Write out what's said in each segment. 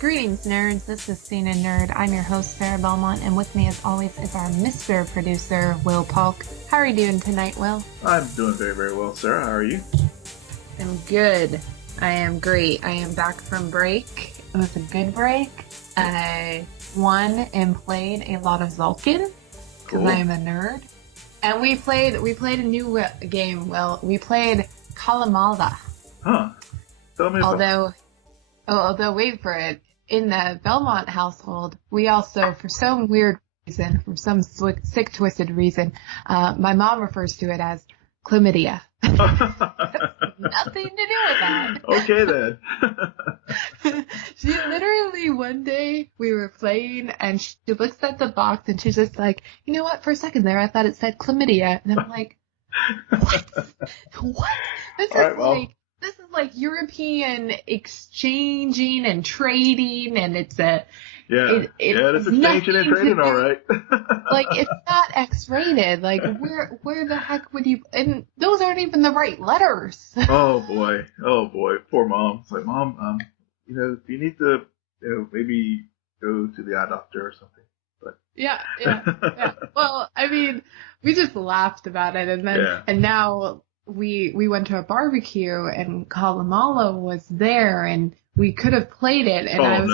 Greetings, nerds. This is Scene and Nerd. I'm your host, Sara Belmont, and with me, as always, is our Mr. Producer, Will Polk. How are you doing tonight, Will? I'm doing very, very well, Sarah. How are you? I'm good. I am great. I am back from break. It was a good break. I won and played a lot of Vulcan because I am a nerd. And we played a new game. Well, we played Kalamala. Huh. Tell me about Although, wait for it. In the Belmont household, we also, for some weird reason, for some sick, twisted reason, my mom refers to it as chlamydia. Nothing to do with that. Okay, then. She literally, one day, we were playing, and she looks at the box, and she's just like, you know what, for a second there, I thought it said chlamydia. And I'm like, what? What? This is like European exchanging and trading, and it's a... Yeah, it's exchanging and trading, all right. Like, it's not X-rated. Like, where the heck would you... And those aren't even the right letters. Oh, boy. Poor Mom. It's like, Mom, if you need to, maybe go to the eye doctor or something. But Yeah. Well, I mean, we just laughed about it, and then, and now... We went to a barbecue and Kalamala was there and we could have played it and I was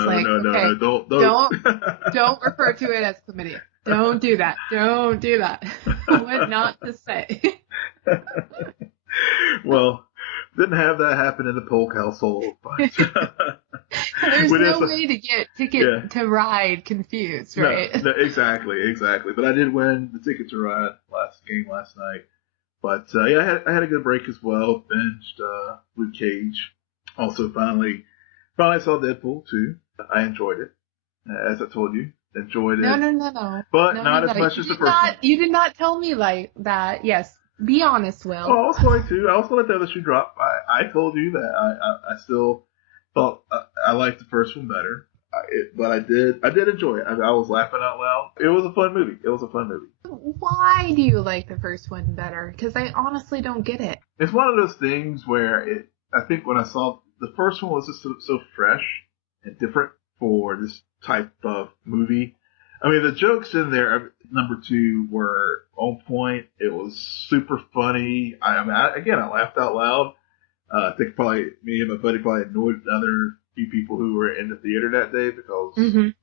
don't refer to it as chlamydia. Don't do that. What not to say. Well, didn't have that happen in the Polk household, but there's no way to get ticket to ride confused, right? No, exactly. But I did win the ticket to ride last night. But I had a good break as well. Binged Luke Cage. Also, finally saw Deadpool too. I enjoyed it, as I told you. Enjoyed it. No. But not as much as the first one. You did not tell me like that. Yes, be honest, Will. Oh, I was going to. I was going to let the other shoe drop. I told you that I still thought I liked the first one better. But I did enjoy it. I was laughing out loud. It was a fun movie. Why do you like the first one better? Because I honestly don't get it. It's one of those things where I think when I saw the first one was just so fresh and different for this type of movie. I mean, the jokes in there, number 2, were on point. It was super funny. I laughed out loud. I think probably me and my buddy probably annoyed another few people who were in the theater that day because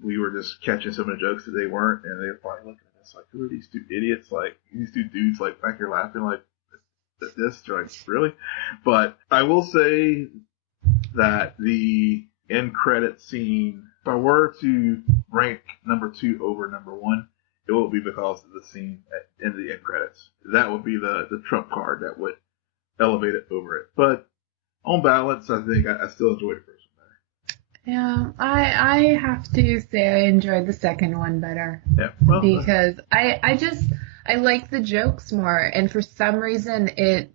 we were just catching some of the jokes that they weren't, and they were probably looking at us like, who are these two idiots? Like, these two dudes, like, back here laughing like this. Like, really? But I will say that the end credit scene, if I were to rank number 2 over number 1, it will be because of the scene in the end credits. That would be the trump card that would elevate it over it. But on balance, I think I still enjoyed it first. Yeah, I have to say I enjoyed the second one better. Yeah, well, because I like the jokes more, and for some reason it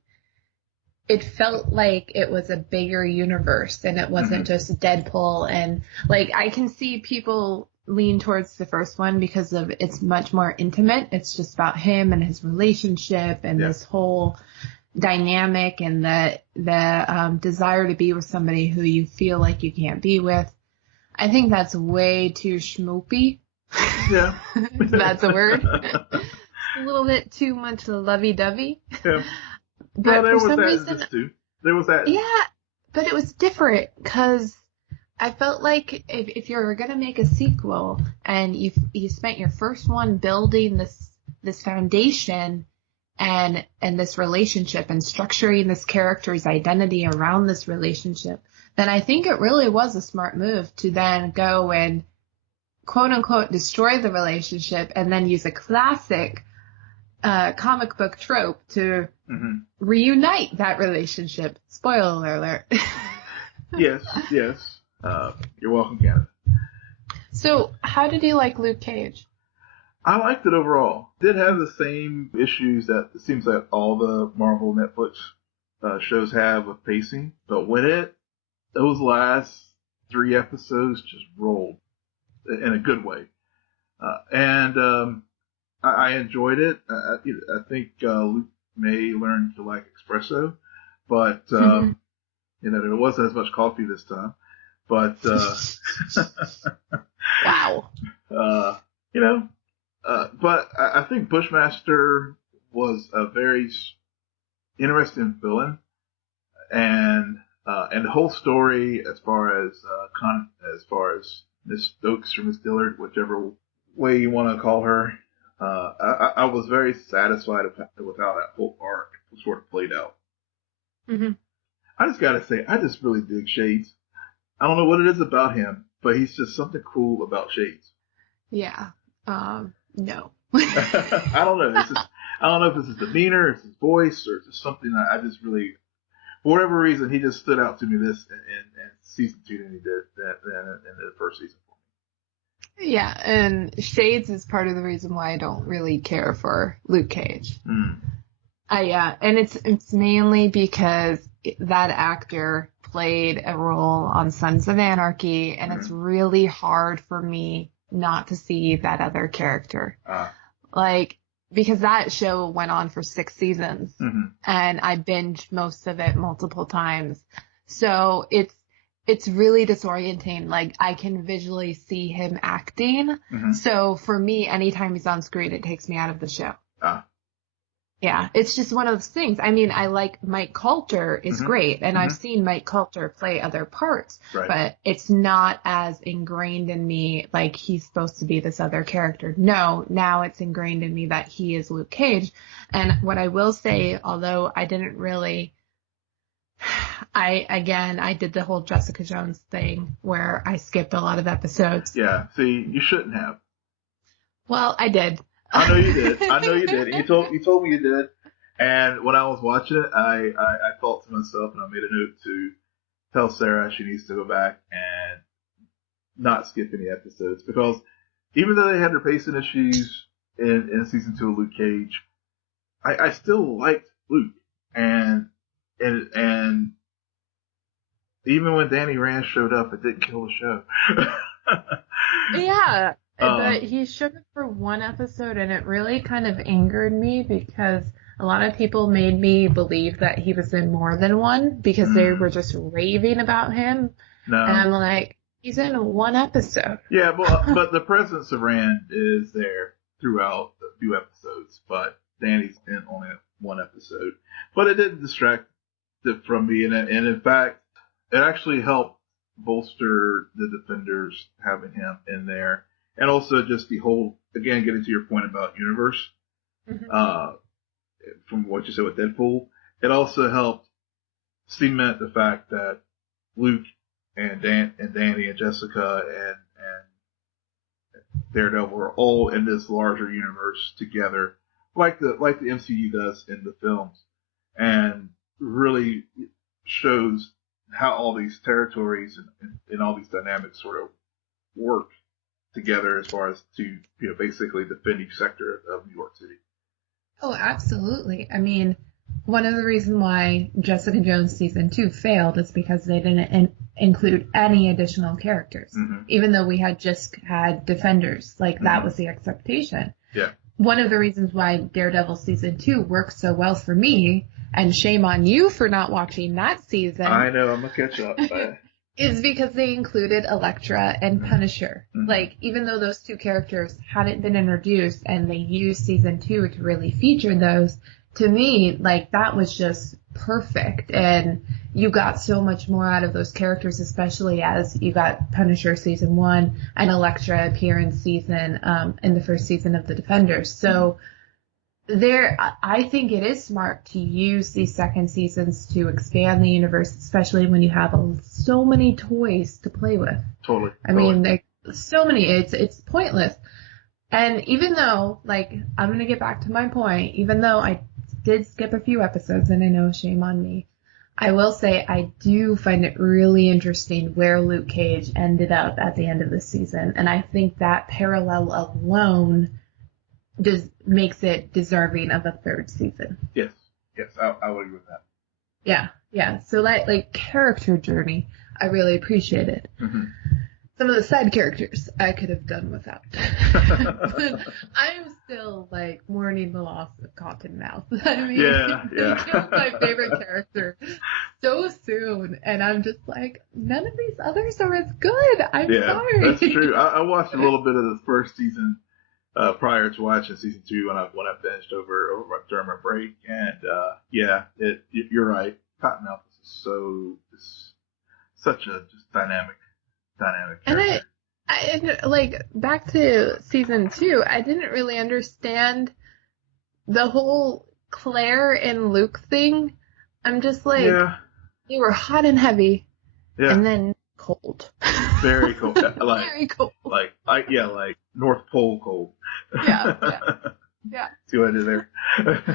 felt like it was a bigger universe and it wasn't just Deadpool, and like I can see people lean towards the first one because of it's much more intimate. It's just about him and his relationship and this whole dynamic and the desire to be with somebody who you feel like you can't be with. I think that's way too schmoopy. Yeah. If that's a word. A little bit too much lovey-dovey. Yeah. But there for was some that reason, too. There was that. Yeah, but it was different because I felt like if you're going to make a sequel and you spent your first one building this foundation and this relationship and structuring this character's identity around this relationship, then I think it really was a smart move to then go and quote unquote destroy the relationship and then use a classic comic book trope to reunite that relationship. Spoiler alert. Yes. You're welcome, Canada. So how did you like Luke Cage? I liked it overall. Did have the same issues that it seems like all the Marvel Netflix shows have with pacing, but when those last 3 episodes just rolled in a good way, and I enjoyed it. I think Luke may learn to like espresso, but there wasn't as much coffee this time. But, Wow. You know, but I think Bushmaster was a very interesting villain, and the whole story, as far as Miss Stokes or Miss Dillard, whichever way you want to call her, I was very satisfied with how that whole arc sort of played out. Mm-hmm. I just gotta say, I just really dig Shades. I don't know what it is about him, but he's just something cool about Shades. Yeah. No. I don't know. I don't know if it's his demeanor, it's his voice, or it's just something I just really, for whatever reason, he just stood out to me this in season 2 than he did in the first season. Yeah, and Shades is part of the reason why I don't really care for Luke Cage. Mm. And it's mainly because that actor played a role on Sons of Anarchy, and it's really hard for me not to see that other character. Like, because that show went on for 6 seasons, and I binged most of it multiple times. So it's really disorienting. Like, I can visually see him acting. So for me, anytime he's on screen, it takes me out of the show. Yeah, it's just one of those things. I mean, I like Mike Coulter is great, and I've seen Mike Coulter play other parts, but it's not as ingrained in me like he's supposed to be this other character. No, now it's ingrained in me that he is Luke Cage. And what I will say, although I didn't really, I did the whole Jessica Jones thing where I skipped a lot of episodes. Yeah, see, you shouldn't have. Well, I did. I know you did. And you told me you did. And when I was watching it, I thought to myself, and I made a note to tell Sarah she needs to go back and not skip any episodes, because even though they had their pacing issues in season 2 of Luke Cage, I still liked Luke, and even when Danny Rand showed up, it didn't kill the show. Yeah. But he showed up for 1 episode, and it really kind of angered me because a lot of people made me believe that he was in more than one because they were just raving about him. No. And I'm like, he's in 1 episode. Yeah, but the presence of Rand is there throughout the few episodes, but Danny's in only 1 episode. But it didn't distract it from me, and in fact, it actually helped bolster the Defenders having him in there. And also just the whole, again, getting to your point about universe, from what you said with Deadpool, it also helped cement the fact that Luke and Danny and Jessica and Daredevil were all in this larger universe together, like the MCU does in the films, and really shows how all these territories and all these dynamics sort of work together as far as to, basically defend each sector of New York City. Oh, absolutely. I mean, one of the reasons why Jessica Jones season 2 failed is because they didn't include any additional characters, even though we had just had Defenders. Like, that was the expectation. Yeah. One of the reasons why Daredevil season 2 worked so well for me, and shame on you for not watching that season. I know, I'm gonna catch up. Is because they included Elektra and Punisher. Like, even though those 2 characters hadn't been introduced and they used season 2 to really feature those, to me, like, that was just perfect. And you got so much more out of those characters, especially as you got Punisher season 1 and Elektra appear in the first season of The Defenders. So, I think it is smart to use these second seasons to expand the universe, especially when you have so many toys to play with. Totally. I mean, there's so many, it's pointless. And even though, like, I'm going to get back to my point, even though I did skip a few episodes, and I know, shame on me, I will say I do find it really interesting where Luke Cage ended up at the end of the season. And I think that parallel alone makes it deserving of a 3rd season. Yes, I would agree with that. Yeah. So like character journey, I really appreciate it. Some of the side characters I could have done without. But I'm still like mourning the loss of Cottonmouth. I mean, yeah. he's my favorite character. so soon, and I'm just like, none of these others are as good. I'm sorry. That's true. I watched a little bit of the first season prior to watching season 2 when I binged over during my break, and you're right. Cottonmouth is such a just dynamic character. And like back to season 2, I didn't really understand the whole Claire and Luke thing. I'm just like, they were hot and heavy, and then cold. Very cold. Very cold. Like North Pole cold. Yeah. See what I did there?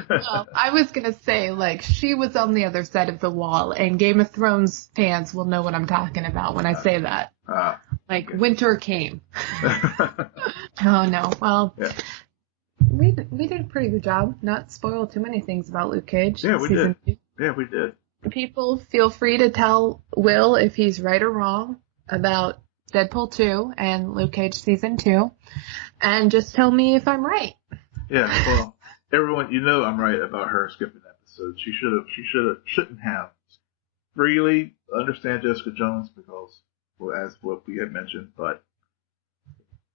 Well, I was gonna say, like, she was on the other side of the wall, and Game of Thrones fans will know what I'm talking about when I say that. Winter came. Oh no. Well, we did a pretty good job not spoil too many things about Luke Cage. Yeah, we did. 2. Yeah, we did. People feel free to tell Will if he's right or wrong about Deadpool 2 and Luke Cage season 2, and just tell me if I'm right. Yeah, well, everyone, I'm right about her skipping episodes. She shouldn't have. Really understand Jessica Jones because, well, as what we had mentioned, but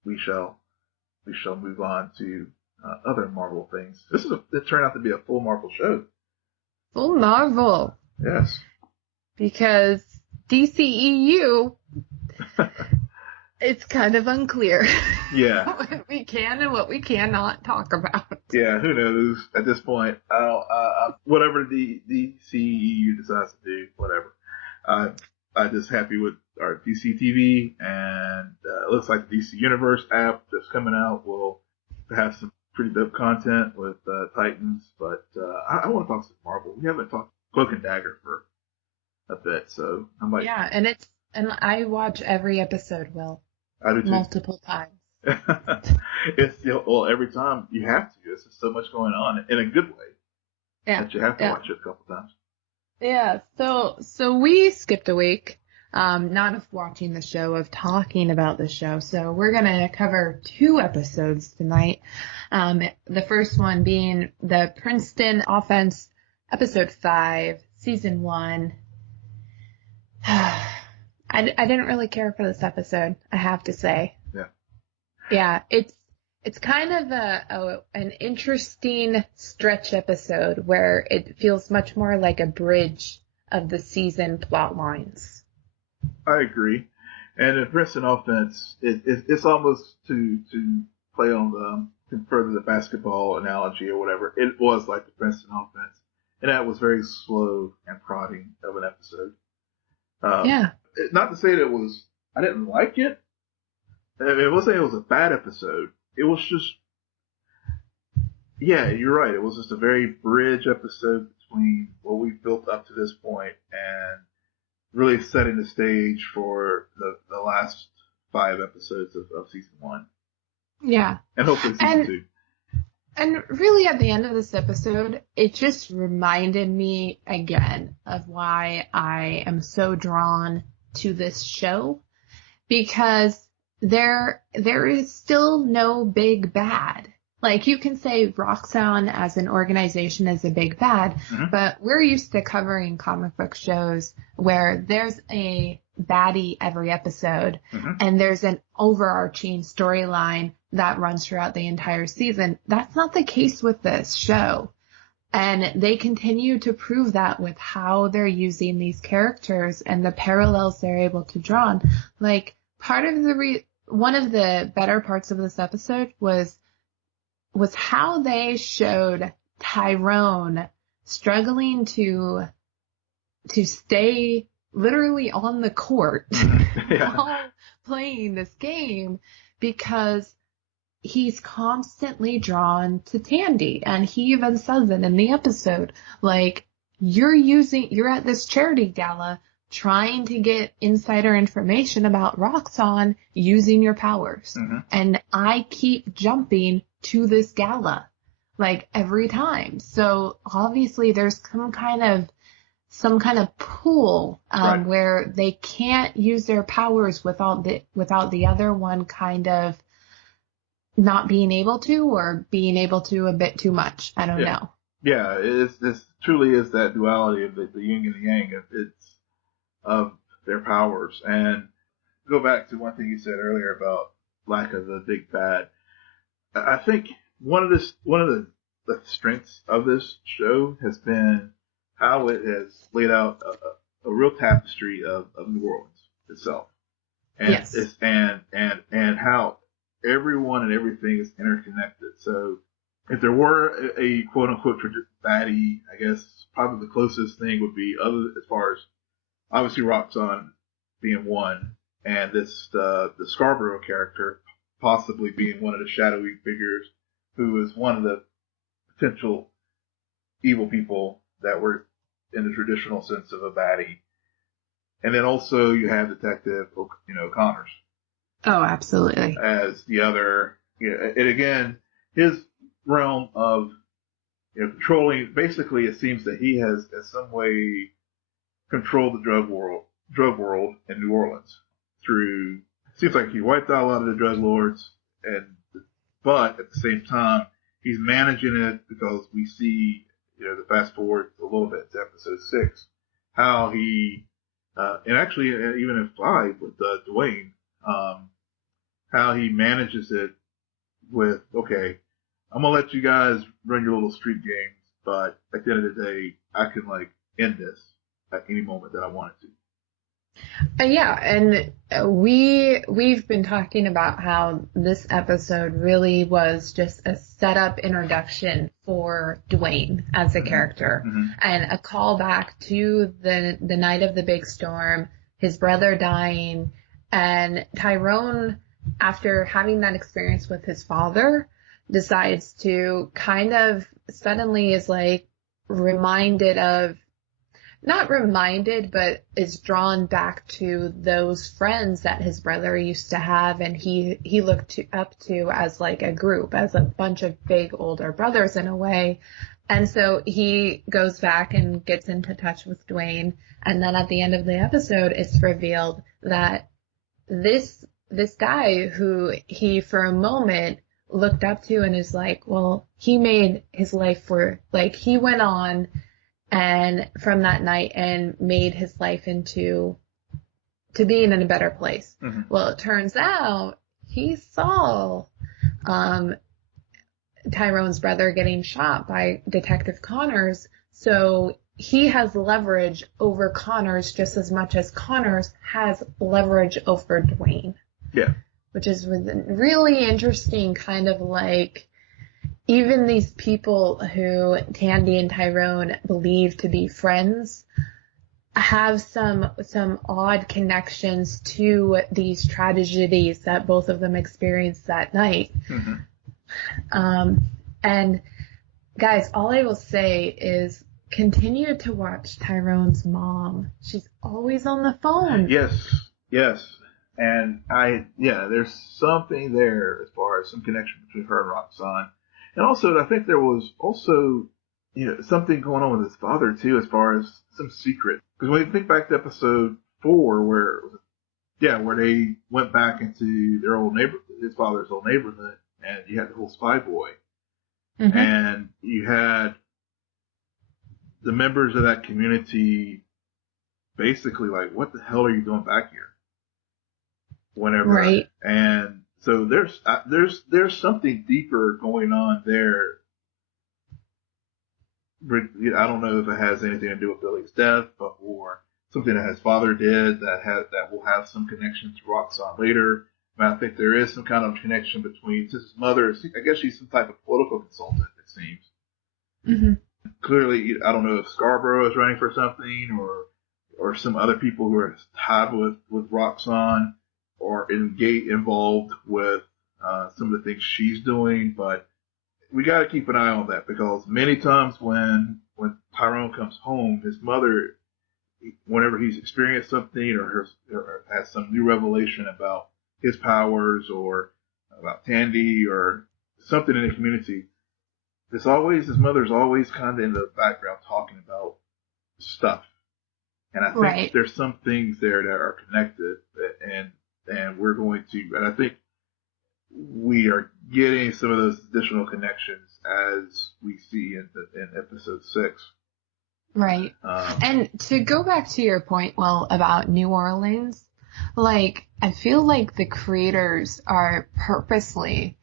we shall move on to other Marvel things. It turned out to be a full Marvel show. Full Marvel. Yes. Because DCEU, it's kind of unclear. Yeah. What we can and what we cannot talk about. Yeah, who knows at this point. Whatever the DCEU decides to do, whatever. I'm just happy with our DC TV, and it looks like the DC Universe app that's coming out will have some pretty dope content with Titans, but I want to talk to Marvel. We haven't talked Cloak and Dagger for a bit, so I'm like... Yeah, and I watch every episode, Will. I do too. Multiple times. Well, every time you have to. There's just so much going on in a good way. Yeah. That you have to watch it a couple times. Yeah, so we skipped a week, not of watching the show, of talking about the show. So we're going to cover 2 episodes tonight. The first one being the Princeton Offense, episode 5, season 1. I didn't really care for this episode, I have to say. Yeah, it's kind of an interesting stretch episode where it feels much more like a bridge of the season plot lines. I agree. And in Princeton Offense, it's almost to play on to further the basketball analogy or whatever. It was like the Princeton Offense. And that was very slow and prodding of an episode. Not to say that I didn't like it. I will say it was a bad episode. It was just, yeah, you're right. It was just a very bridge episode between what we've built up to this point and really setting the stage for the last 5 episodes of season 1. Yeah. And hopefully season 2. And really at the end of this episode, it just reminded me again of why I am so drawn to this show, because there is still no big bad. Like, you can say Roxxon as an organization is a big bad, but we're used to covering comic book shows where there's a baddie every episode, and there's an overarching storyline that runs throughout the entire season. That's not the case with this show. And they continue to prove that with how they're using these characters and the parallels they're able to draw. Like, part of one of the better parts of this episode was how they showed Tyrone struggling to stay literally on the court while playing this game, because he's constantly drawn to Tandy, and he even says it in the episode. Like, you're at this charity gala trying to get insider information about Roxxon using your powers. And I keep jumping to this gala, like, every time. So obviously there's some kind of pool, where they can't use their powers without the other one kind of not being able to, or being able to a bit too much. I don't know. Yeah, it's truly is that duality of the yin and the yang. It's of their powers. And go back to one thing you said earlier about lack of the big bad. I think one of the strengths of this show has been how it has laid out a real tapestry of New Orleans itself, and Yes. it's and how everyone and everything is interconnected. So if there were a quote unquote baddie, I guess probably the closest thing would be other as far as obviously Roxanne being one, and this the Scarborough character possibly being one of the shadowy figures who is one of the potential evil people that were in the traditional sense of a baddie. And then also you have Detective, Connors Oh, absolutely. as the other, and again, his realm of, controlling, basically it seems that he has in some way controlled the drug world in New Orleans through, seems like he wiped out a lot of the drug lords, but at the same time, he's managing it because we see, the fast forward a little bit to episode 6, how he, and actually even in 5 with Dwayne, how he manages it with, okay, I'm gonna let you guys run your little street games, but at the end of the day, I can end this at any moment that I wanted to. Yeah, and we've been talking about how this episode really was just a setup introduction for Dwayne as a character, and a callback to the night of the big storm, his brother dying, and Tyrone, after having that experience with his father, decides to kind of suddenly is reminded of, not reminded, but is drawn back to those friends that his brother used to have, and he looked up to as a group, as a bunch of big older brothers in a way. And so he goes back and gets into touch with Dwayne, and then at the end of the episode, it's revealed that this guy who he for a moment looked up to and is well, he made his life for, he went on and from that night and made his life into being in a better place. Well, it turns out he saw Tyrone's brother getting shot by Detective Connors, so he has leverage over Connors just as much as Connors has leverage over Dwayne. Yeah. Which is really interesting, kind of even these people who Tandy and Tyrone believe to be friends have some odd connections to these tragedies that both of them experienced that night. And guys, all I will say is continue to watch Tyrone's mom. She's always on the phone. Yes. And there's something there as far as some connection between her and Roxanne. And also, I think there was also, something going on with his father too, as far as some secret. Because when you think back to episode 4, where they went back into his father's old neighborhood, and you had the whole spy boy, and you had the members of that community basically what the hell are you doing back here? Whenever, right? And so there's something deeper going on there. I don't know if it has anything to do with Billy's death, or something that his father did that will have some connection to Roxanne later. I think there is some kind of connection between his mother. I guess she's some type of political consultant, it seems. Clearly, I don't know if Scarborough is running for something, or some other people who are tied with Roxanne, or involved with some of the things she's doing, but we got to keep an eye on that, because many times when Tyrone comes home, his mother, whenever he's experienced something or has some new revelation about his powers or about Tandy or something in the community, his mother's always kind of in the background talking about stuff. And I think there's some things there that are connected, and we're going to, and I think we are getting some of those additional connections as we see in episode 6. Right. And to go back to your point, about New Orleans, like, I feel like the creators are purposely,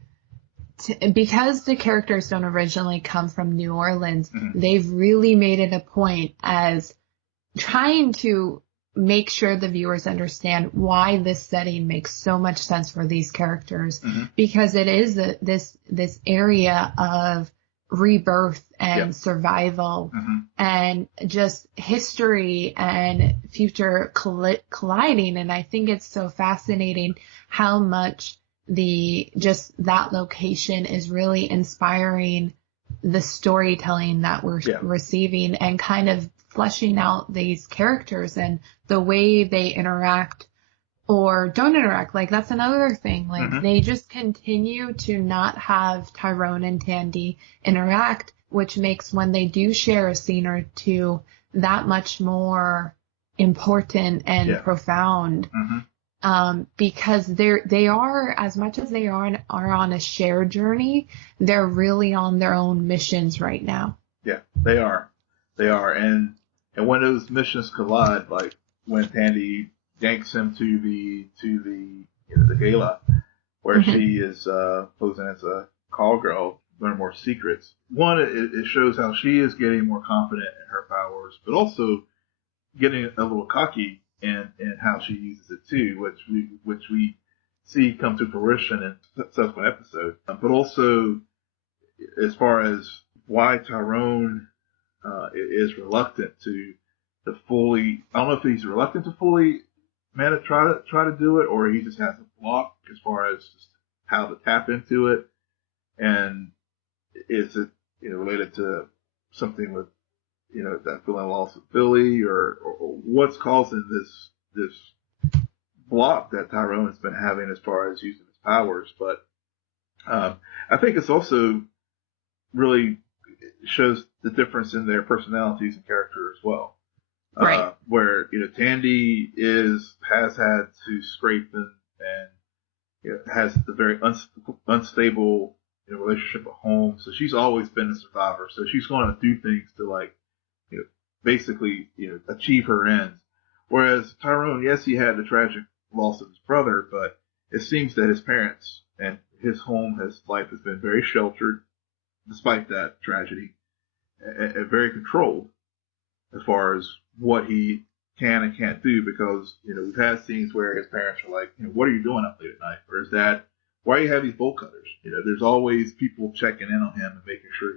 because the characters don't originally come from New Orleans, they've really made it a point as trying to make sure the viewers understand why this setting makes so much sense for these characters, because it is this area of rebirth and survival and just history and future colliding. And I think it's so fascinating how much that location is really inspiring the storytelling that we're receiving, and kind of fleshing out these characters and the way they interact or don't interact. Like, that's another thing. Like, they just continue to not have Tyrone and Tandy interact, which makes when they do share a scene or two that much more important and profound. Because they are, as much as they are on a shared journey, they're really on their own missions right now. Yeah, they are. And when those missions collide, like when Tandy yanks him to the gala, where she is posing as a call girl, learn more secrets. One, it shows how she is getting more confident in her powers, but also getting a little cocky in how she uses it too, which we see come to fruition in subsequent episodes. But also, as far as why Tyrone is reluctant to fully, I don't know if he's reluctant to fully try to do it, or he just has a block as far as just how to tap into it. And is it related to something with that feeling loss of Billy, or what's causing this block that Tyrone has been having as far as using his powers? But I think it's also really shows the difference in their personalities and character as well. Right. Where Tandy has had to scrape and has the very unstable relationship at home, so she's always been a survivor. So she's going to do things to basically achieve her ends. Whereas Tyrone, yes, he had the tragic loss of his brother, but it seems that his parents and his life has been very sheltered despite that tragedy, and very controlled as far as what he can and can't do, because we've had scenes where his parents are like, what are you doing up late at night? Or is that, why do you have these bolt cutters? There's always people checking in on him and making sure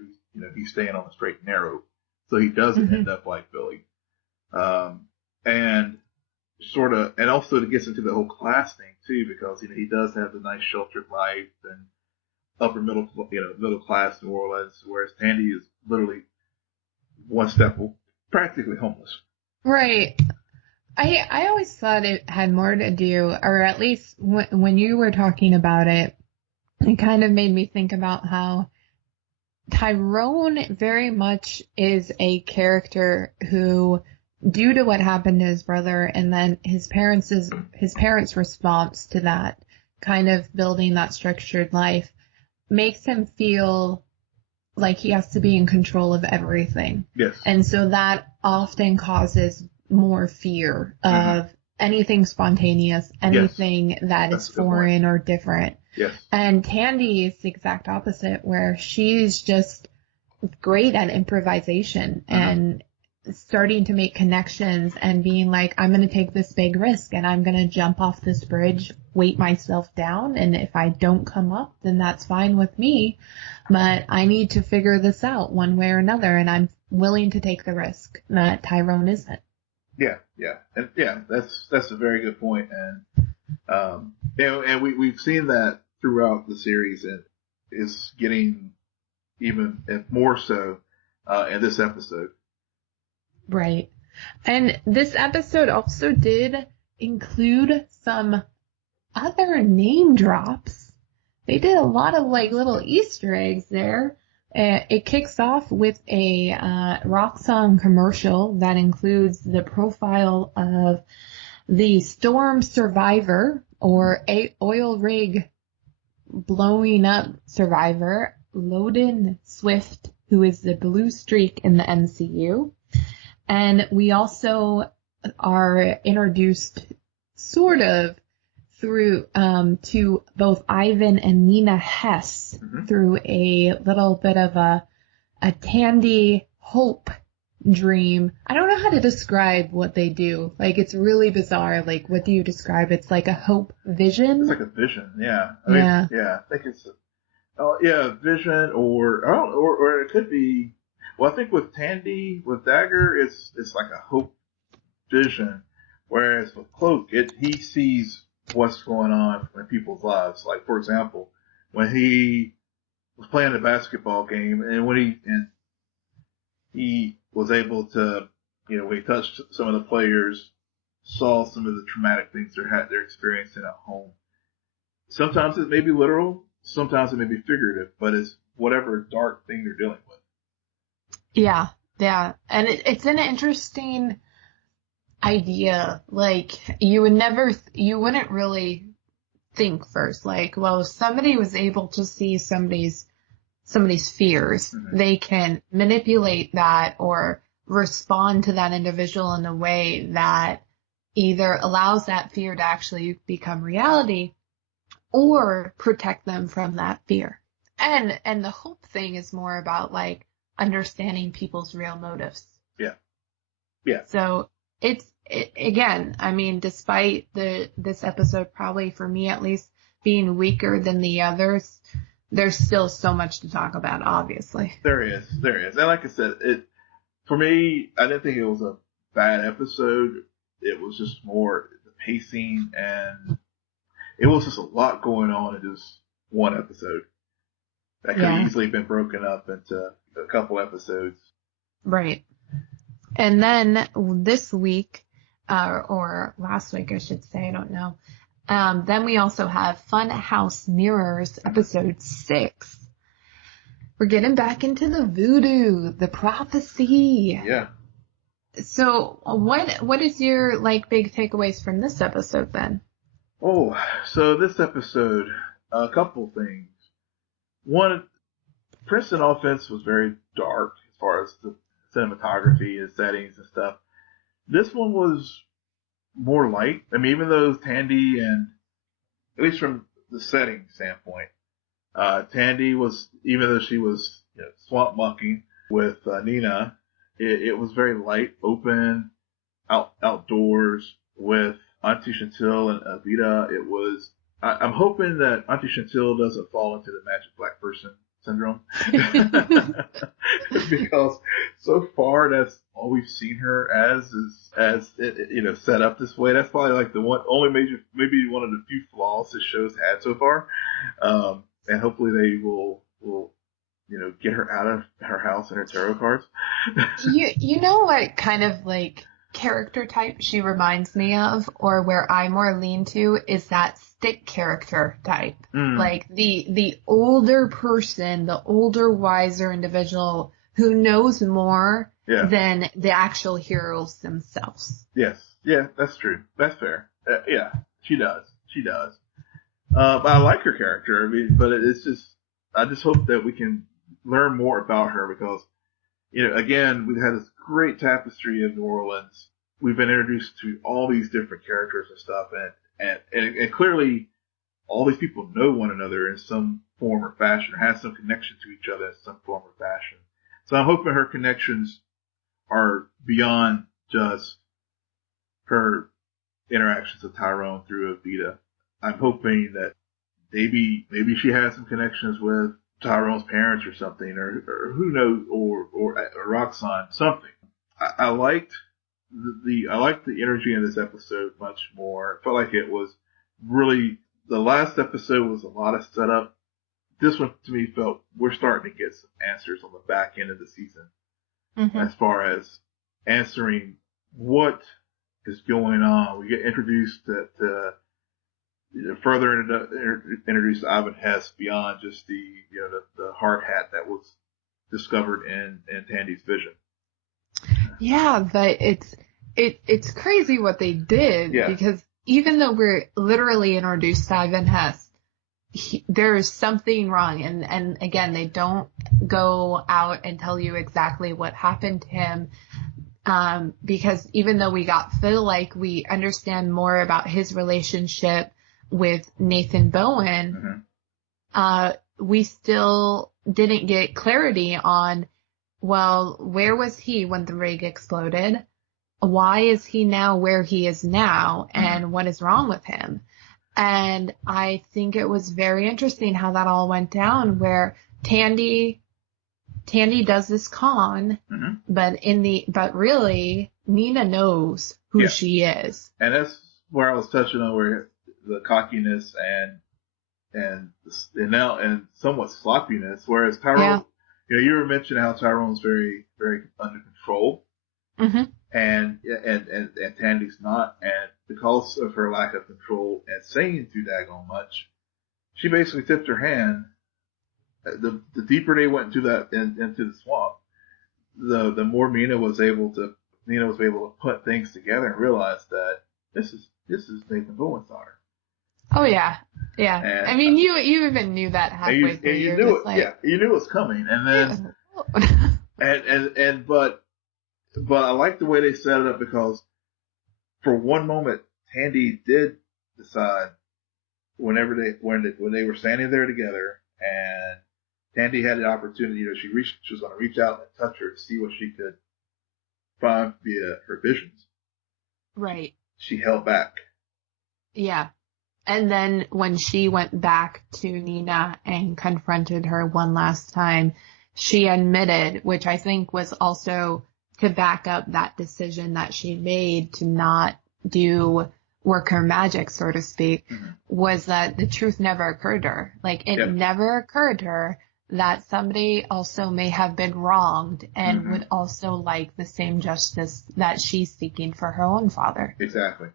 he's staying on the straight and narrow, so he doesn't end up like Billy. And also it gets into the whole class thing too, because he does have the nice sheltered life and upper middle class New Orleans, whereas Tandy is literally one step practically homeless. Right. I always thought it had more to do, or at least when you were talking about it, it kind of made me think about how Tyrone very much is a character who, due to what happened to his brother and then his parents' response to that, kind of building that structured life, makes him feel like he has to be in control of everything. Yes. And so that often causes more fear of anything spontaneous, anything that is foreign or different. Yes. And Tandy is the exact opposite, where she's just great at improvisation and starting to make connections and being like, I'm going to take this big risk and I'm going to jump off this bridge, weight myself down, and if I don't come up, then that's fine with me, but I need to figure this out one way or another, and I'm willing to take the risk that Tyrone isn't. And that's a very good point, and we've seen that throughout the series, and it's getting even more so in this episode. Right. And this episode also did include some other name drops. They did a lot of little Easter eggs there. It kicks off with a rock song commercial that includes the profile of the storm survivor, or oil rig blowing up survivor, Loden Swift, who is the blue streak in the MCU. And we also are introduced sort of through to both Ivan and Nina Hess through a little bit of a Tandy hope dream. I don't know how to describe what they do. Like, it's really bizarre. Like, what do you describe? It's like a hope vision. It's like a vision, yeah. I mean, I think it's a vision, or it could be. Well, I think with Tandy, with Dagger, it's like a hope vision, whereas with Cloak, he sees what's going on in people's lives. Like, for example, when he was playing a basketball game, and when he was able to, when he touched some of the players, saw some of the traumatic things they're experiencing at home. Sometimes it may be literal, sometimes it may be figurative, but it's whatever dark thing they're dealing with. Yeah. And it's an interesting idea. Like, you wouldn't really think first, like, well, if somebody was able to see somebody's fears, they can manipulate that or respond to that individual in a way that either allows that fear to actually become reality or protect them from that fear. And the hope thing is more about, like, understanding people's real motives. Yeah. So again, I mean, despite this episode probably, for me at least, being weaker than the others, there's still so much to talk about, obviously. There is. And like I said, for me, I didn't think it was a bad episode. It was just more the pacing, and it was just a lot going on in just one episode. That could have easily been broken up into a couple episodes. Right. And then this week, or last week, I should say, I don't know. Then we also have Funhouse Mirrors, episode 6. We're getting back into the voodoo, the prophecy. Yeah. So what is your, like, big takeaways from this episode then? Oh, so this episode, a couple things. One, Princeton offense was very dark as far as the cinematography and settings and stuff. This one was more light. I mean, even though Tandy, and at least from the setting standpoint, Tandy was, even though she was swamp mucking with Nina, it was very light, open, outdoors with Auntie Chantil and Avita. It was. I'm hoping that Auntie Chantil doesn't fall into the magic black person syndrome, because so far that's all we've seen her as set up this way. That's probably like maybe one of the few flaws this show's had so far, and hopefully they will get her out of her house and her tarot cards. You know what kind of, like, character type she reminds me of, or where I more lean to, is that stick character type. Like the older person, the older, wiser individual who knows more than the actual heroes themselves. Yes. Yeah, that's true. That's fair. Yeah, she does. I like her character. I mean, but it's just, I just hope that we can learn more about her, because, again, we've had this great tapestry of New Orleans. We've been introduced to all these different characters and stuff, and clearly all these people know one another in some form or fashion, or have some connection to each other in some form or fashion. So I'm hoping her connections are beyond just her interactions with Tyrone through Avita. I'm hoping that maybe she has some connections with Tyrone's parents or something, or who knows, or Roxanne, something. I liked the energy in this episode much more. I felt like it was really, the last episode was a lot of setup. This one, to me, felt we're starting to get some answers on the back end of the season, as far as answering what is going on. We get introduced to further introduced Ivan Hess beyond just the hard hat that was discovered in Tandy's vision. Yeah, but it's crazy what they did, because even though we're literally introduced to Ivan Hess, there is something wrong. And again, they don't go out and tell you exactly what happened to him. Because even though feel like we understand more about his relationship with Nathan Bowen, we still didn't get clarity on, well, where was he when the rig exploded? Why is he now where he is now? And what is wrong with him? And I think it was very interesting how that all went down, where Tandy does this con, but really Nina knows who she is. And that's where I was touching on, where the cockiness and somewhat sloppiness, whereas Tyrone, you were mentioning how Tyrone's very, very under control, and Tandy's not, and because of her lack of control and saying too daggone much, she basically tipped her hand. The deeper they went into the swamp, the more Nina was able to put things together and realize that this is Nathan Bowen's daughter. Oh yeah. And, I mean, you even knew that halfway through. You knew it. You knew it was coming, and then but I like the way they set it up, because for one moment Tandy did decide when they were standing there together, and Tandy had the opportunity, she was going to reach out and touch her to see what she could find via her visions. Right. She held back. Yeah. And then when she went back to Nina and confronted her one last time, she admitted, which I think was also to back up that decision that she made to not do work her magic, so to speak, was that the truth never occurred to her. Like, it never occurred to her that somebody also may have been wronged and would also like the same justice that she's seeking for her own father. Exactly.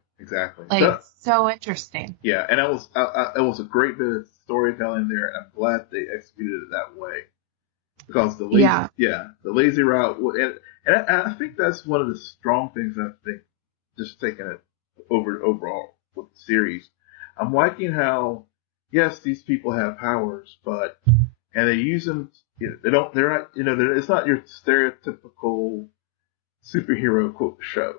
Like, so interesting. Yeah, and it was a great bit of storytelling there, and I'm glad they executed it that way. Because the lazy route, and I think that's one of the strong things, I think, just taking it overall with the series. I'm liking how, yes, these people have powers, and they use them. They're not. It's not your stereotypical superhero show.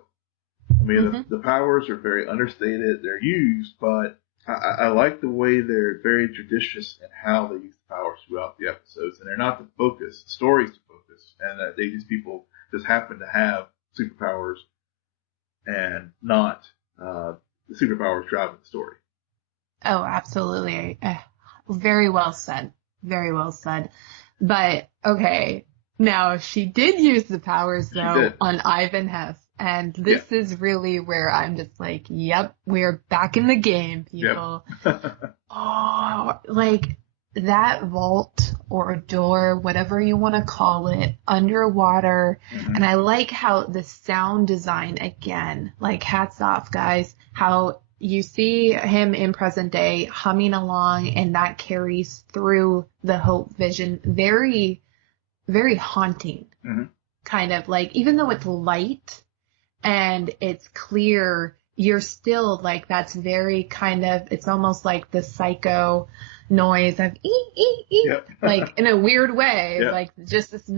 I mean, the powers are very understated. They're used, but I like the way they're very judicious in how they use the powers throughout the episodes, and they're not to focus. The story's to focus, and that these people just happen to have superpowers, and not the superpowers driving the story. Oh, absolutely. Very well said. Very well said. But, okay, now she did use the powers, though, on Ivan Hess. And this is really where I'm just like, yep, we're back in the game, people. Yep. Oh, like that vault or door, whatever you want to call it, underwater. And I like how the sound design, again, like hats off, guys, how you see him in present day humming along, and that carries through the Hope vision. Very, very haunting. Kind of like, even though it's light and it's clear, you're still like, that's very kind of, it's almost like the psycho noise of like in a weird way, like just this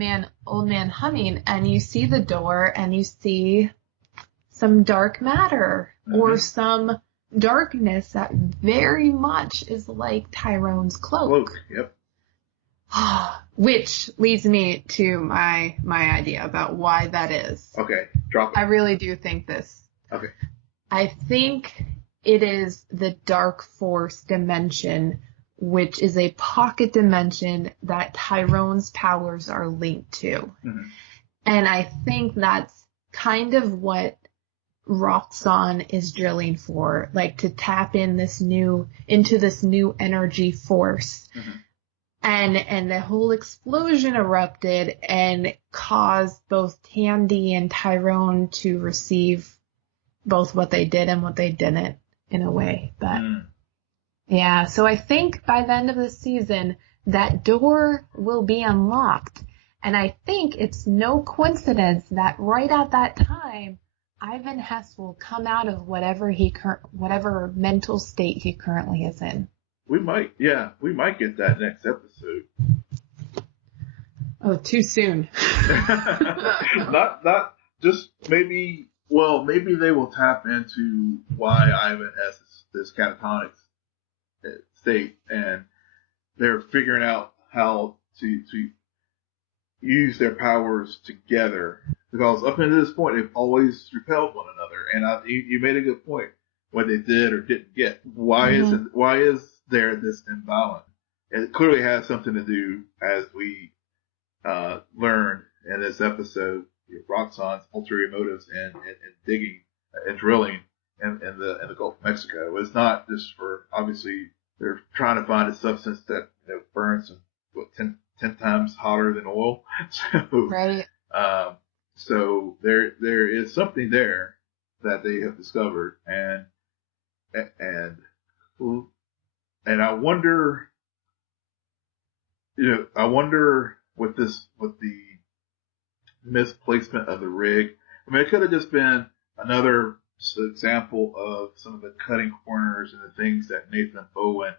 old man humming, and you see the door and you see some dark matter or some darkness that very much is like Tyrone's cloak. Which leads me to my idea about why that is. Okay, drop it. I really do think this. Okay. I think it is the dark force dimension, which is a pocket dimension that Tyrone's powers are linked to. And I think that's kind of what Roxxon is drilling for, like to tap into this new energy force. And the whole explosion erupted and caused both Tandy and Tyrone to receive both what they did and what they didn't, in a way. But yeah, so I think by the end of the season, that door will be unlocked. And I think it's no coincidence that right at that time, Ivan Hess will come out of whatever mental state he currently is in. We might get that next episode. Oh, too soon. not just maybe. Well, maybe they will tap into why Ivan has this catatonic state, and they're figuring out how to use their powers together. Because up until this point, they've always repelled one another, and you made a good point. What they did or didn't get. Why is there this imbalance? It clearly has something to do, as we learned in this episode, Roxxon's ulterior motives in digging and drilling in the Gulf of Mexico. It's not just for, obviously, they're trying to find a substance that burns 10 times hotter than oil. So, right. So there is something there that they have discovered, and I wonder, with the misplacement of the rig. I mean, it could have just been another example of some of the cutting corners and the things that Nathan Bowen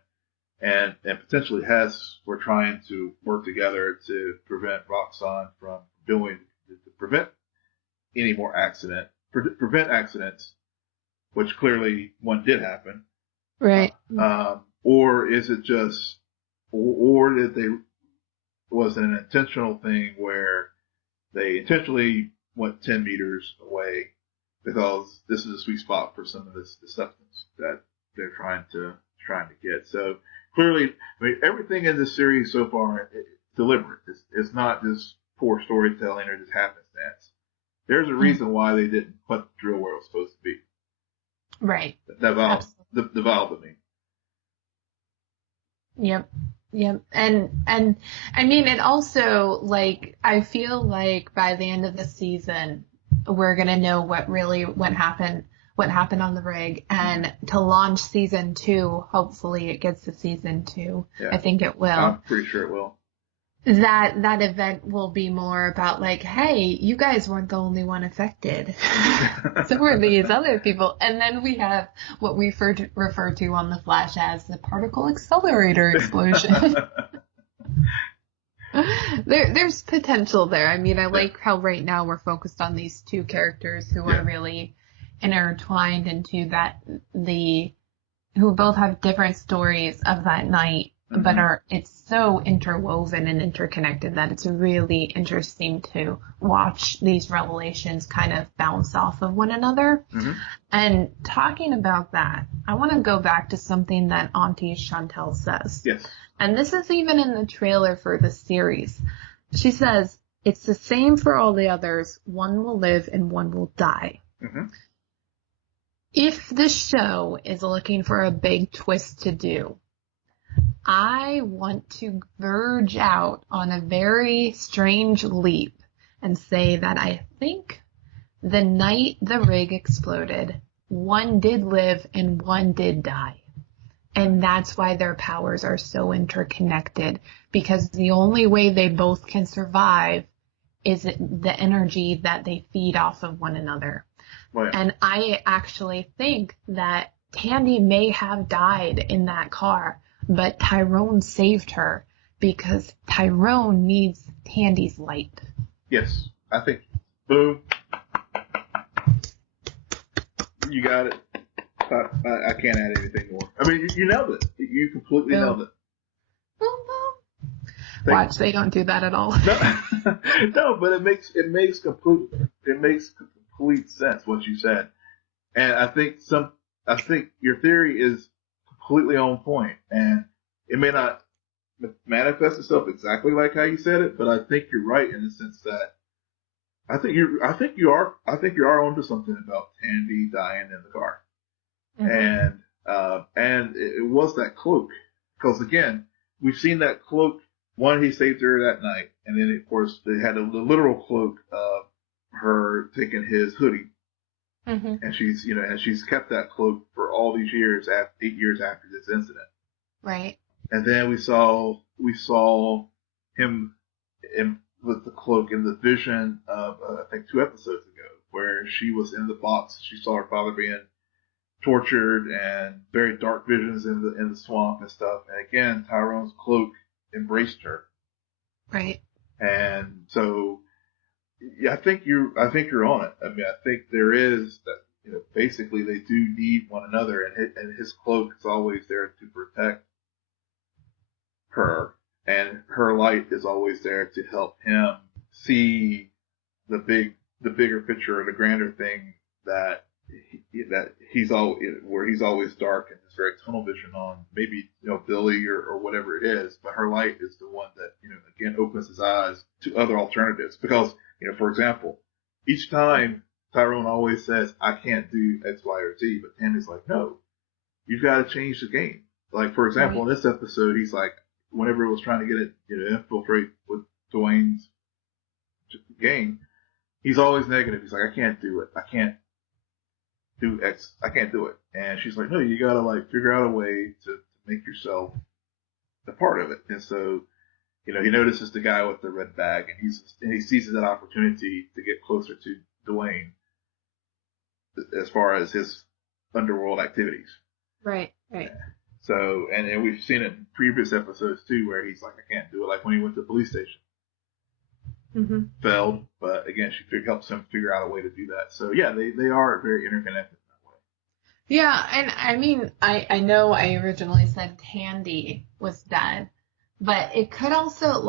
and potentially Hess were trying to work together to prevent Roxxon from to prevent any more prevent accidents, which clearly one did happen. Right. Or is it just, or was it an intentional thing where they intentionally went 10 meters away because this is a sweet spot for some of this substance that they're trying to get. So clearly, I mean, everything in this series so far is deliberate. It's not just poor storytelling or just happenstance. There's a reason why they didn't put the drill where it was supposed to be. Right. The valve, I mean. Yep. And I mean, it also, like, I feel like by the end of the season, we're going to know what happened on the rig, and to launch season 2, hopefully it gets to season 2. Yeah. I think it will. I'm pretty sure it will. That event will be more about, like, hey, you guys weren't the only one affected. So were these other people. And then we have what we refer to on the Flash as the particle accelerator explosion. There's potential there. I mean, I like how right now we're focused on these two characters who are really intertwined into who both have different stories of that night. Mm-hmm. But it's so interwoven and interconnected that it's really interesting to watch these revelations kind of bounce off of one another. Mm-hmm. And talking about that, I want to go back to something that Auntie Chantel says. Yes. And this is even in the trailer for the series. She says, it's the same for all the others. One will live and one will die. Mm-hmm. If the show is looking for a big twist to do, I want to verge out on a very strange leap and say that I think the night the rig exploded, one did live and one did die. And that's why their powers are so interconnected, because the only way they both can survive is the energy that they feed off of one another. Right. And I actually think that Tandy may have died in that car, but Tyrone saved her because Tyrone needs Tandy's light. Yes, I think. Boom. You got it. I can't add anything more. I mean, you nailed it. You completely nailed it. Watch, they don't do that at all. No, but it makes complete sense what you said, and I think your theory is completely on point, and it may not manifest itself exactly like how you said it, but I think you're right in the sense that I think you are onto something about Tandy dying in the car, mm-hmm. and it was that cloak, because again we've seen that cloak. One, he saved her that night, and then of course they had the literal cloak of her taking his hoodie. Mm-hmm. And she's kept that cloak for all these years, 8 years after this incident. Right. And then we saw him with the cloak in the vision of I think 2 episodes ago, where she was in the box. She saw her father being tortured and very dark visions in the swamp and stuff. And again, Tyrone's cloak embraced her. Right. And so, yeah, I think you're on it. I mean, I think there is that, basically they do need one another, and his cloak is always there to protect her, and her light is always there to help him see the bigger picture, or the grander thing that he's always dark and has very tunnel vision on, maybe, Billy or whatever it is, but her light is the one that, again, opens his eyes to other alternatives. Because, for example, each time Tyrone always says, I can't do X, Y, or Z, but Tandy's like, no, you've got to change the game. Like, for example, in this episode, he's like, whenever it was trying to get it, infiltrate with Dwayne's game, he's always negative. He's like, I can't do it. I can't do X. I can't do it. And she's like, no, you gotta figure out a way to make yourself a part of it. And so, he notices the guy with the red bag, and he seizes that opportunity to get closer to Dwayne as far as his underworld activities. Right. So, and we've seen it in previous episodes too, where he's like, I can't do it. Like when he went to the police station. Mm-hmm. Failed, but again, she helps him figure out a way to do that. So yeah, they are very interconnected in that way. Yeah, and I mean, I know I originally said Tandy was dead, but it could also,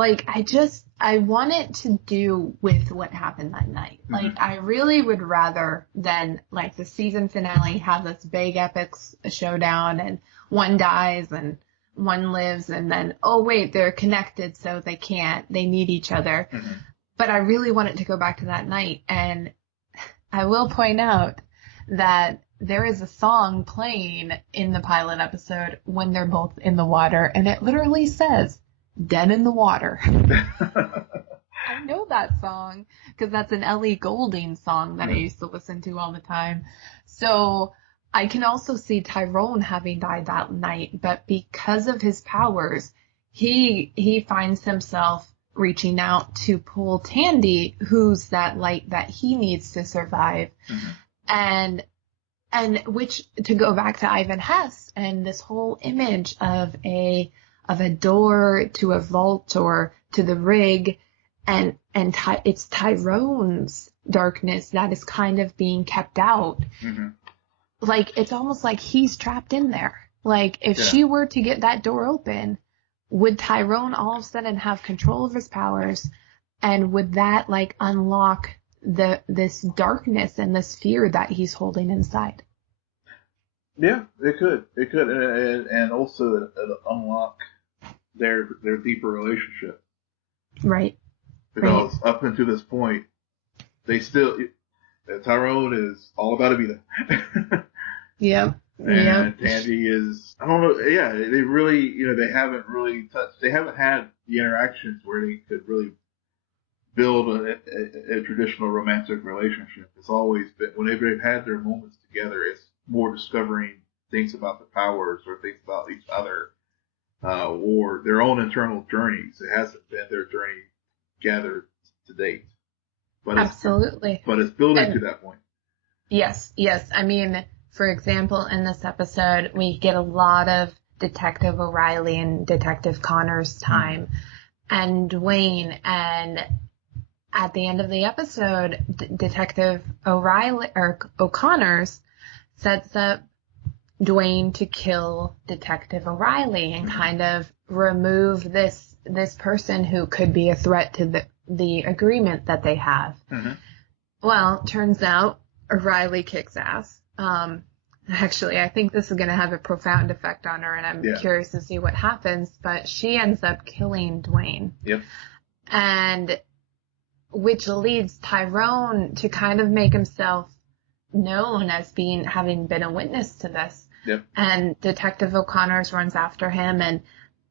I want it to do with what happened that night. Mm-hmm. Like, I really would rather than, the season finale have this big epic showdown and one dies and one lives and then, oh wait, they're connected so they need each other. Mm-hmm. But I really want it to go back to that night. And I will point out that there is a song playing in the pilot episode when they're both in the water, and it literally says, Dead in the Water. I know that song because that's an Ellie Goulding song that I used to listen to all the time. So I can also see Tyrone having died that night, but because of his powers, he finds himself reaching out to pull Tandy, who's that light that he needs to survive. Mm-hmm. And which, to go back to Ivan Hess and this whole image of a door to a vault or to the rig, and it's Tyrone's darkness that is kind of being kept out. Mm-hmm. It's almost like he's trapped in there. If she were to get that door open, would Tyrone all of a sudden have control of his powers, and would that unlock this darkness and this fear that he's holding inside? Yeah, it could, and also it unlock their deeper relationship. Right. Because up until this point, Tyrone is all about Evita. Yep. And Tandy is, I don't know, yeah, they really, they haven't had the interactions where they could really build a traditional romantic relationship. It's always been, whenever they've had their moments together, it's more discovering things about the powers or things about each other, or their own internal journeys. It hasn't been their journey gathered to date. But absolutely. It's building to that point. Yes. I mean, for example, in this episode, we get a lot of Detective O'Reilly and Detective Connor's time, mm-hmm. and Dwayne, and at the end of the episode, Detective O'Connor's sets up Dwayne to kill Detective O'Reilly and mm-hmm. kind of remove this person who could be a threat to the agreement that they have. Mm-hmm. Well, turns out O'Reilly kicks ass. Actually, I think this is going to have a profound effect on her, and I'm curious to see what happens, but she ends up killing Dwayne. Yep. And which leads Tyrone to kind of make himself known as having been a witness to this. Yep. And Detective O'Connor's runs after him, and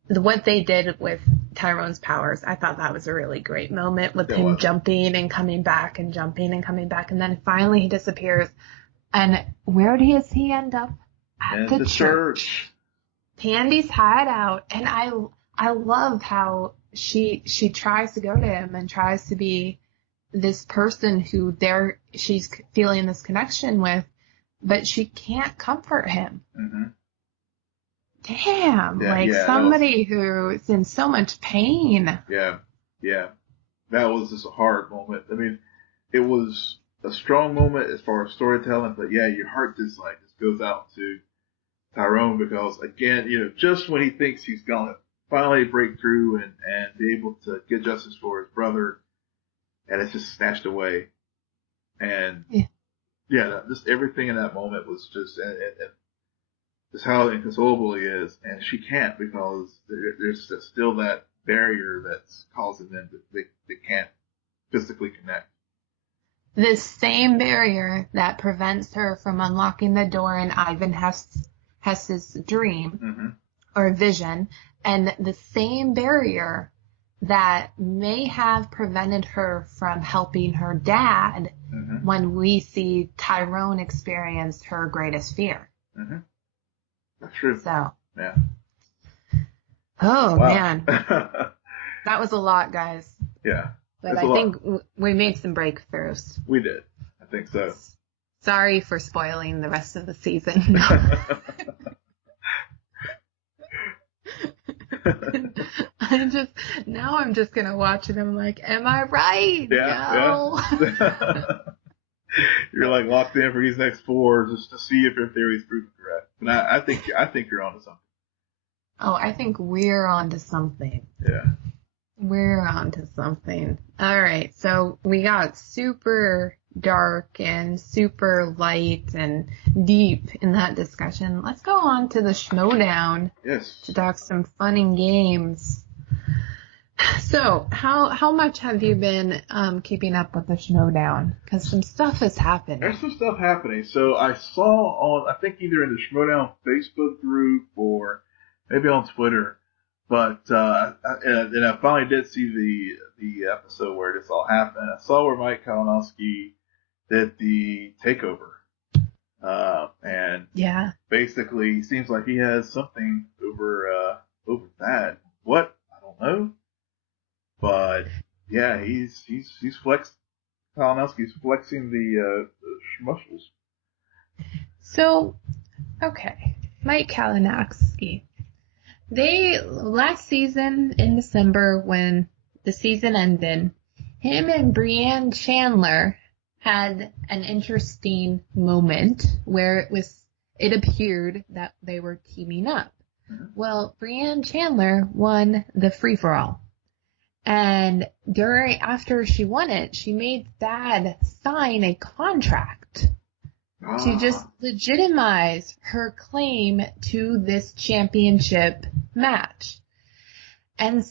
what they did with Tyrone's powers, I thought that was a really great moment with him jumping and coming back and jumping and coming back, and then finally he disappears. And where does he end up? At the church. Tandy's hideout. And I love how she tries to go to him and tries to be this person who she's feeling this connection with. but she can't comfort him. Mm-hmm. Damn, somebody who's in so much pain. Yeah. That was just a hard moment. I mean, it was a strong moment as far as storytelling, but yeah, your heart just goes out to Tyrone because, again, just when he thinks he's gonna finally break through and be able to get justice for his brother, and it's just snatched away. And just everything in that moment was just, and just how inconsolable he is, and she can't because there's still that barrier that's causing them they can't physically connect. The same barrier that prevents her from unlocking the door in Ivan Hess's dream or vision, and the same barrier that may have prevented her from helping her dad when we see Tyrone experience her greatest fear. Mm-hmm. That's true. So. Yeah. Oh, wow. Man. That was a lot, guys. Yeah. But I think we made some breakthroughs. We did. I think so. Sorry for spoiling the rest of the season. I'm just going to watch it. I'm like, am I right? Yeah. You're locked in for these next 4 just to see if your theory's proven correct. And I think you're onto something. Oh, I think we're onto something. Yeah. We're onto something. All right. So we got super dark and super light and deep in that discussion. Let's go on to the Schmoedown. Yes. To talk some fun and games. So, how much have you been keeping up with the Schmoedown? Because some stuff is happening. There's some stuff happening. So I saw I think either in the Schmoedown Facebook group or maybe on Twitter, but and I finally did see the episode where this all happened. I saw where Mike Kalinowski did the takeover, and basically seems like he has something over that. What? I don't know. But yeah, he's Kalinowski's flexing the schmushels. So, okay, Mike Kalinowski. They last season in December when the season ended, him and Brianne Chandler had an interesting moment where it appeared that they were teaming up. Mm-hmm. Well, Brianne Chandler won the free-for-all. And after she won it, she made Thad sign a contract to just legitimize her claim to this championship match. And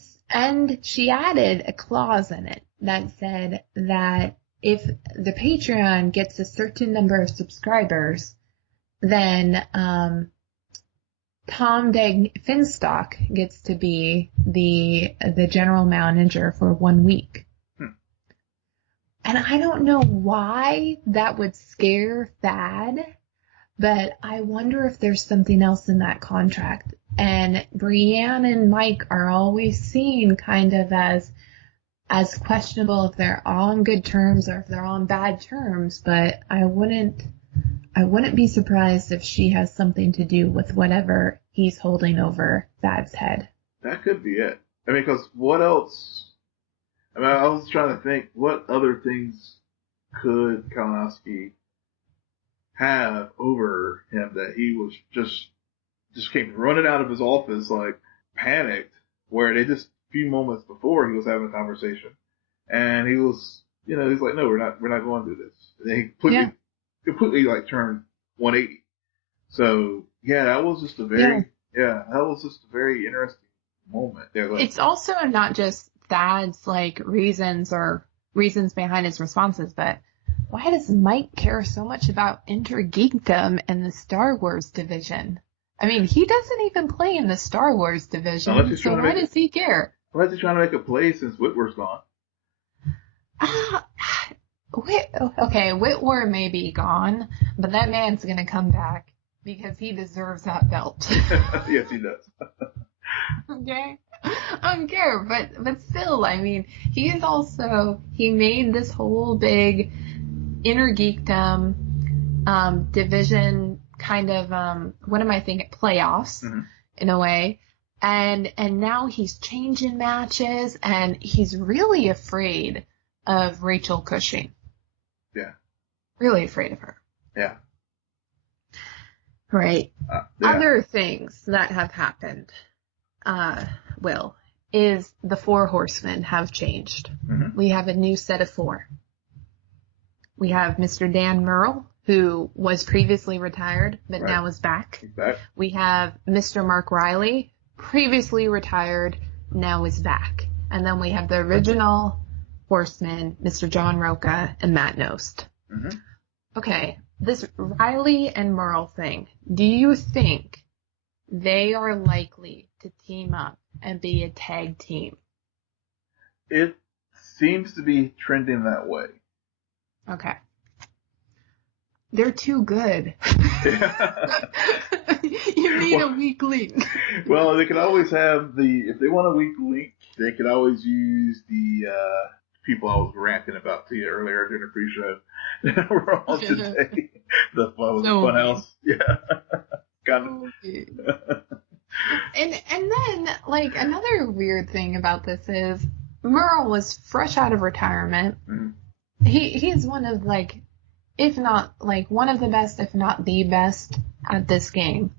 she added a clause in it that said that if the Patreon gets a certain number of subscribers, then Tom Finstock gets to be the general manager for 1 week. And I don't know why that would scare Thad, but I wonder if there's something else in that contract. And Brianne and Mike are always seen kind of as questionable if they're on good terms or if they're on bad terms, but I wouldn't be surprised if she has something to do with whatever he's holding over Thad's head. That could be it. I mean, because what else? I mean, I was trying to think, what other things could Kalinowski have over him that he was just came running out of his office, panicked, where they just a few moments before he was having a conversation. And he was, he's like, no, we're not going to do this. And then he completely turned 180. So yeah, that was just a very interesting moment. It's also not just Thad's reasons behind his responses, but why does Mike care so much about intergeekdom and the Star Wars division? I mean, he doesn't even play in the Star Wars division, so why does he care? Unless he's trying to make a play since Whitworth's gone. Okay, Whitworth may be gone, but that man's going to come back because he deserves that belt. Yes, he does. Okay? I don't care, but still, I mean, he made this whole big inner geekdom division kind of, what am I thinking? Playoffs, in a way. And now he's changing matches, and he's really afraid of Rachel Cushing. Yeah. Really afraid of her. Yeah. Right. Yeah. Other things that have happened, Will, is the 4 horsemen have changed. We have a new set of 4. We have Mr. Dan Murrell, who was previously retired, but now is back. He's back. We have Mr. Mark Riley, previously retired, now is back. And then we have the original horsemen, Mr. John Roca and Matt Nost. Okay, this Riley and Murrell thing, do you think they are likely to team up and be a tag team? It seems to be trending that way. Okay. They're too good. You need a weak link. Well, they could always have if they want a weak link, they could always use the people I was ranting about to you earlier during the pre-show. We're all today. The Funhouse. Yeah. And then, like, another weird thing about this is Murrell was fresh out of retirement. He's one of, like, if not, like, one of the best, if not the best at this game.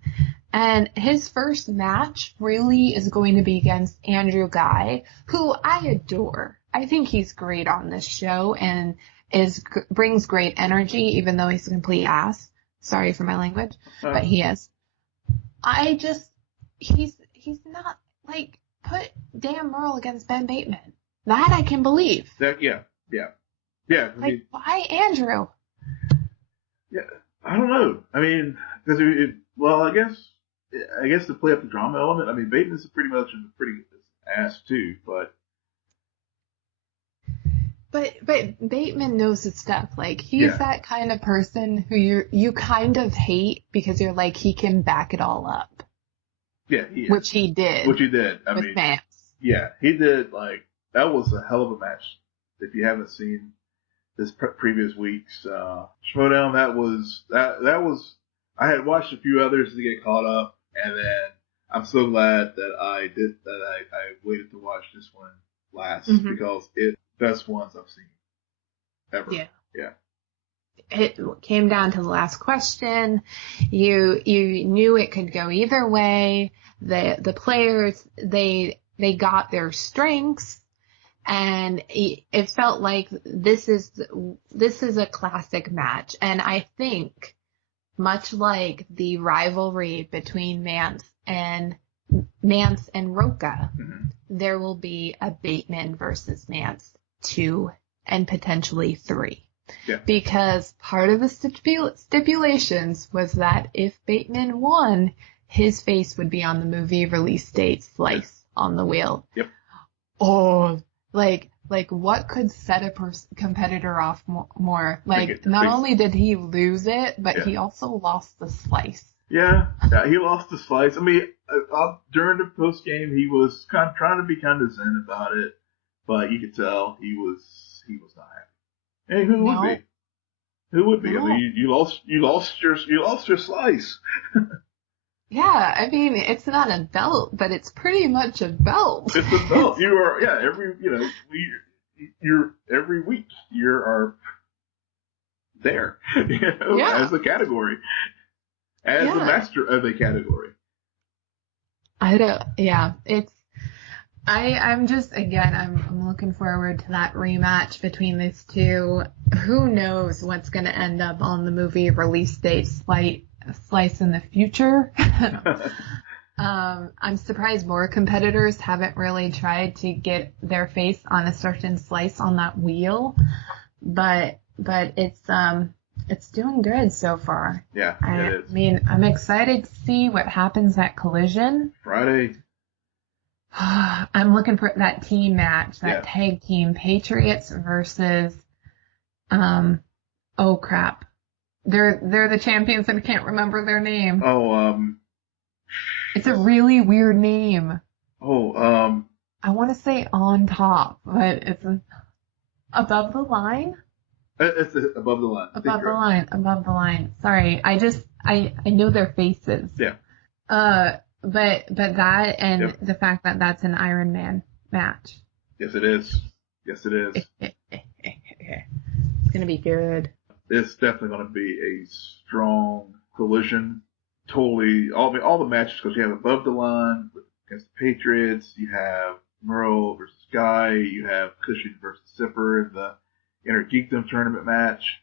And his first match really is going to be against Andrew Guy, who I adore. I think he's great on this show and brings great energy, even though he's a complete ass. Sorry for my language, but he is. He's not, like, put Dan Murrell against Ben Bateman. That I can believe. Yeah. Like, why Andrew? Yeah, I don't know. I mean, because I guess to play up the drama element. I mean, Bateman's pretty much a pretty ass too, but Bateman knows his stuff. Like, he's that kind of person who you kind of hate because you're like, he can back it all up. Yeah, which he did. I mean, Mantz. Yeah, he did. Like, that was a hell of a match. If you haven't seen this previous week's Schmoedown, that was. I had watched a few others to get caught up, and then I'm so glad that I waited to watch this one last because it's best ones I've seen ever. Yeah. It came down to the last question. You knew it could go either way. The players they got their strengths. And it felt like this is a classic match. And I think, much like the rivalry between Mantz and Roca, there will be a Bateman versus Mantz 2 and potentially 3. Yeah. Because part of the stipulations was that if Bateman won, his face would be on the movie release date slice on the wheel. Yep. Oh. Like what could set a competitor off more? Like, not only did he lose it, but he also lost the slice. Yeah, he lost the slice. I mean, during the post game, he was kind of trying to be kind of zen about it, but you could tell he was not happy. And who would be? Who would be? No. I mean, you lost your slice. Yeah, I mean, it's not a belt, but it's pretty much a belt. It's a belt. You are, every week you are there, as a category, as a master of a category. I'm just, again, I'm looking forward to that rematch between these two. Who knows what's going to end up on the movie release date slice in the future. I'm surprised more competitors haven't really tried to get their face on a certain slice on that wheel, but it's doing good so far. Yeah, it is. I mean, I'm excited to see what happens at Collision Friday. I'm looking for that team match, that tag team, Patriots versus oh crap. They're the champions and I can't remember their name. It's a really weird name. I want to say On Top, but it's above the line. It's above the line. Above the line. Sorry, I know their faces. Yeah. But that and the fact that that's an Iron Man match. Yes, it is. Yes, it is. It's gonna be good. It's definitely going to be a strong collision. Totally, all the matches, because you have above the line against the Patriots, you have Merle versus Guy, you have Cushing versus Zipper in the Inner Geekdom tournament match,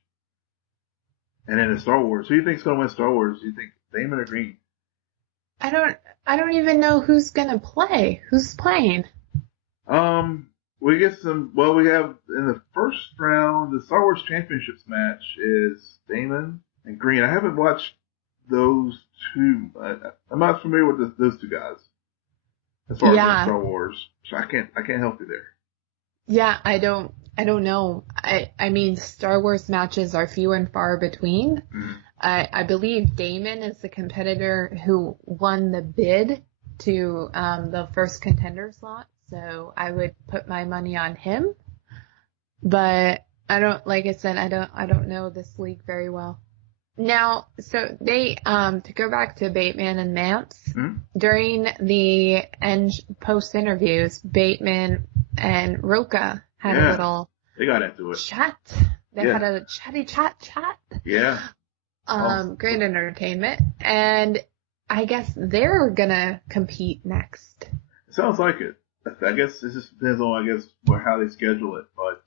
and then in Star Wars. Who do you think is going to win Star Wars? Do you think Damon or Green? I don't even know who's gonna play. Who's playing? We get some. Well, we have in the first round the Star Wars Championships match is Damon and Green. I haven't watched those two. I'm not familiar with those two guys as far as Star Wars, so I can't help you there. Yeah, I don't know. I mean, Star Wars matches are few and far between. Mm-hmm. I believe Damon is the competitor who won the bid to the first contender slot, so I would put my money on him. But like I said, I don't know this league very well. Now, so they to go back to Bateman and Mantz, during the post interviews, Bateman and Roca had a little they got into it. Chat. They had a chatty chat. Yeah. Great entertainment. And I guess they're gonna compete next. It sounds like it. I guess it just depends on how they schedule it. But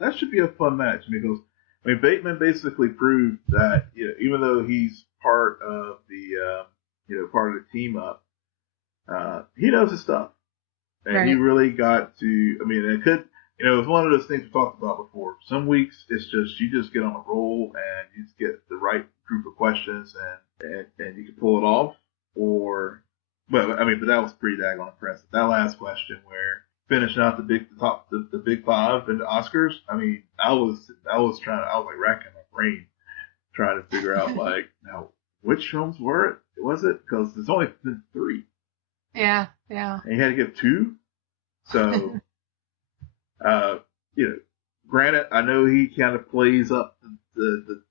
that should be a fun match because Bateman basically proved that even though he's part of the part of the team up, he knows his stuff, and he really got to. I mean, it could. It's one of those things we talked about before. Some weeks it's just you just get on a roll and you just get the right group of questions and you can pull it off. But that was pretty daggone impressive. That last question where finishing out the big five in the Oscars. I mean, I was like racking my brain trying to figure out now which films was it? Because there's only been 3. Yeah. And you had to give 2. So. Granted, I know he kind of plays up the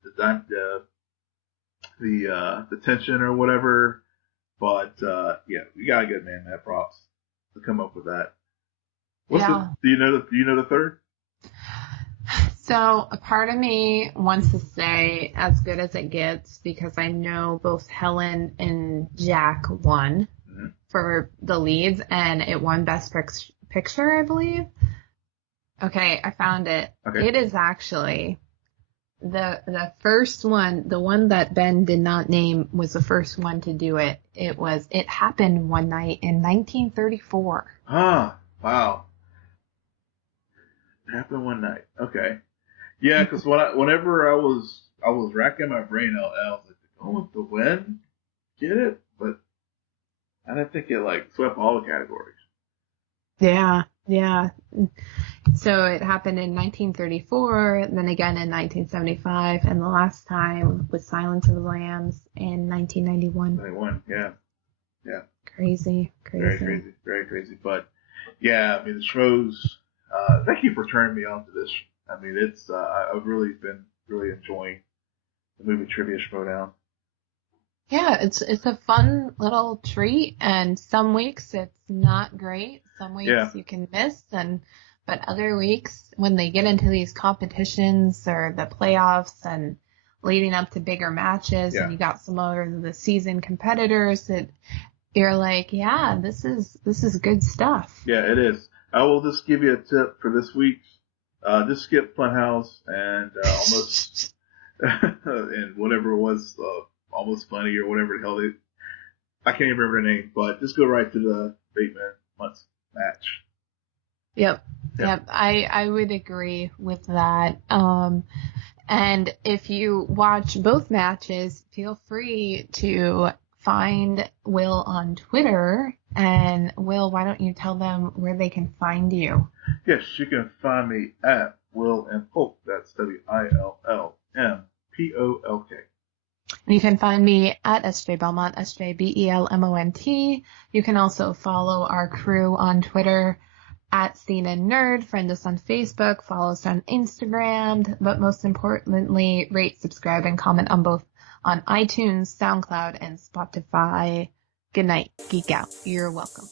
tension or whatever, but we gotta give man that props to come up with that. Do you know the third? So a part of me wants to say as good as it gets because I know both Helen and Jack won for the leads and it won Best Picture, I believe. Okay, I found it. Okay. It is actually the first one, the one that Ben did not name was the first one to do it. It happened one night in 1934. Ah, wow. It happened one night. Okay. Yeah, because whenever I was racking my brain out, I was like, going to win, get it, but I didn't think it swept all the categories. Yeah. So it happened in 1934, then again in 1975, and the last time was Silence of the Lambs in 1991. 91, yeah. Crazy. Very crazy. But yeah, the shows. Thank you for turning me on to this. It's I've really been enjoying the movie Trivia Schmoedown. Yeah, it's a fun little treat, and some weeks it's not great. Some weeks you can miss, but other weeks when they get into these competitions or the playoffs and leading up to bigger matches, and you got some of the seasoned competitors that you're like, yeah, this is good stuff. Yeah, it is. I will just give you a tip for this week. Just skip Funhouse and almost and whatever it was. Almost Funny or whatever the hell I can't even remember the name, but just go right to the Bateman Mantz match. Yep. I would agree with that. And if you watch both matches, feel free to find Will on Twitter. And Will, why don't you tell them where they can find you? Yes, you can find me at Will and Polk. That's WILLMPOLK. You can find me at SJ Belmont, SJBELMONT. You can also follow our crew on Twitter at Scene and Nerd. Friend us on Facebook, follow us on Instagram, but most importantly, rate, subscribe, and comment on both on iTunes, SoundCloud, and Spotify. Good night. Geek out. You're welcome.